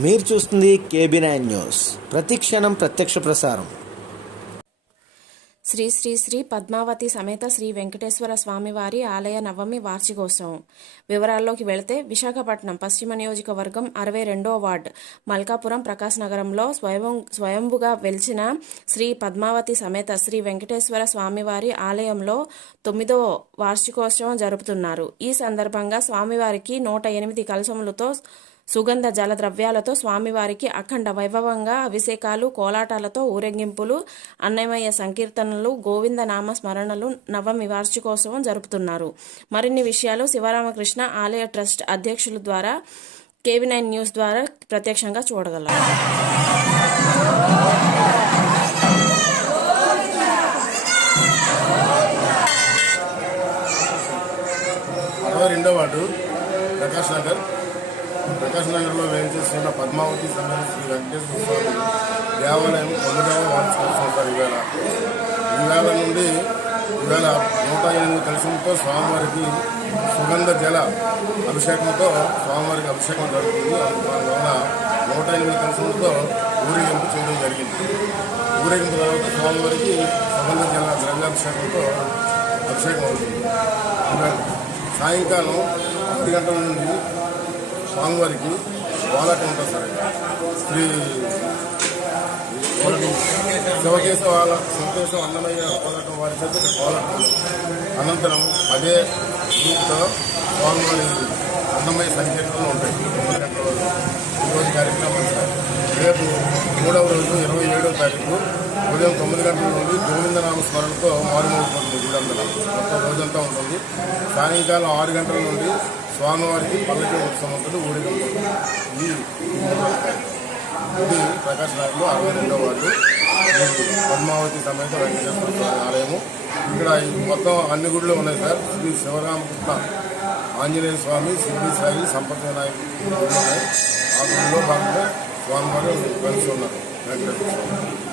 మీరు చూస్తుంది KB9 news. ప్రతి క్షణం ప్రత్యక్ష ప్రసారం. శ్రీ శ్రీ శ్రీ పద్మావతి సమేత శ్రీ వెంకటేశ్వర స్వామివారి ఆలయ నవమి వార్షికోత్సవం వివరాల్లోకి వెళితే, విశాఖపట్నం పశ్చిమ నియోజకవర్గం 62వ వార్డ్ మల్కాపురం ప్రకాశ్ నగరంలో స్వయంభుగా వెలిసిన శ్రీ పద్మావతి సమేత శ్రీ వెంకటేశ్వర స్వామివారి ఆలయంలో 9వ వార్షికోత్సవం జరుపుతున్నారు. ఈ సందర్భంగా స్వామివారికి 108 కలశములతో సుగంధ జల ద్రవ్యాలతో స్వామివారికి అఖండ వైభవంగా అభిషేకాలు, కోలాటాలతో ఊరేగింపులు, అన్నమయ్య సంకీర్తనలు, గోవింద నామ స్మరణలు నవమి వార్షికోత్సవం జరుపుతున్నారు. మరిన్ని విషయాలు శివరామకృష్ణ ఆలయ ట్రస్ట్ అధ్యక్షుల ద్వారా KB9 న్యూస్ ద్వారా ప్రత్యక్షంగా చూడగలరు. ప్రకాశ్ నగర్లో వేయించేస్తున్న పద్మావతి సమేత శ్రీ వెంకటేశ్వర స్వామి దేవాలయం 9వ వార్షికోత్సవం. ఈవేళ నుండి 108 కలశంతో స్వామివారికి సుగంధ జల అభిషేకంతో స్వామివారికి అభిషేకం జరుగుతుంది. అందువల్ల 108 కలశంతో ఊరేగింపు చేయడం జరిగింది. ఊరేగింపు తర్వాత స్వామివారికి సుగంధ జల ద్రవ్యాభిషేకంతో అభిషేకం అవుతుంది. సాయంకాలం 10 గంటల నుండి స్వామివారికి కోలాటం ఉంటుంది సార్. శ్రీ శివకేశవ అన్నమయ్య కోలాటం వారి చేత కోలాటం. అనంతరం అదే గ్రూప్తో స్వామివారి అన్నమయ్య సంకీర్తనలు ఉంటాయి 9 గంటల వరకు. ఈరోజు కార్యక్రమం సార్. రేపు 3వ రోజు 27వ తారీఖు ఉదయం 9 గంటల నుండి గోవిందనామ స్మరణతో మారుమోగిపోతుంది గుడంతా. మొత్తం రోజంతా ఉంటుంది. సాయంకాలం 6 గంటల నుండి స్వామివారికి పల్లకి ఉత్సవం ఉంటుంది, ఊరేగింపు. ఇది ప్రకాశ్ నగర్లో 62వ వార్డు పద్మావతి సమేత వెంకటేశ్వర స్వామి ఆలయము. ఇక్కడ మొత్తం అన్ని గుళ్ళు ఉన్నాయి సార్. శ్రీ శివరామకృష్ణ ఆంజనేయ స్వామి, సిద్ధి సాయి, సంపత్ వినాయక గుళ్ళు ఉన్నాయి. ఆ గుడిలో భాగంగా స్వామివారు కలిసి ఉన్నారు వెంకటేశ్వర స్వామి.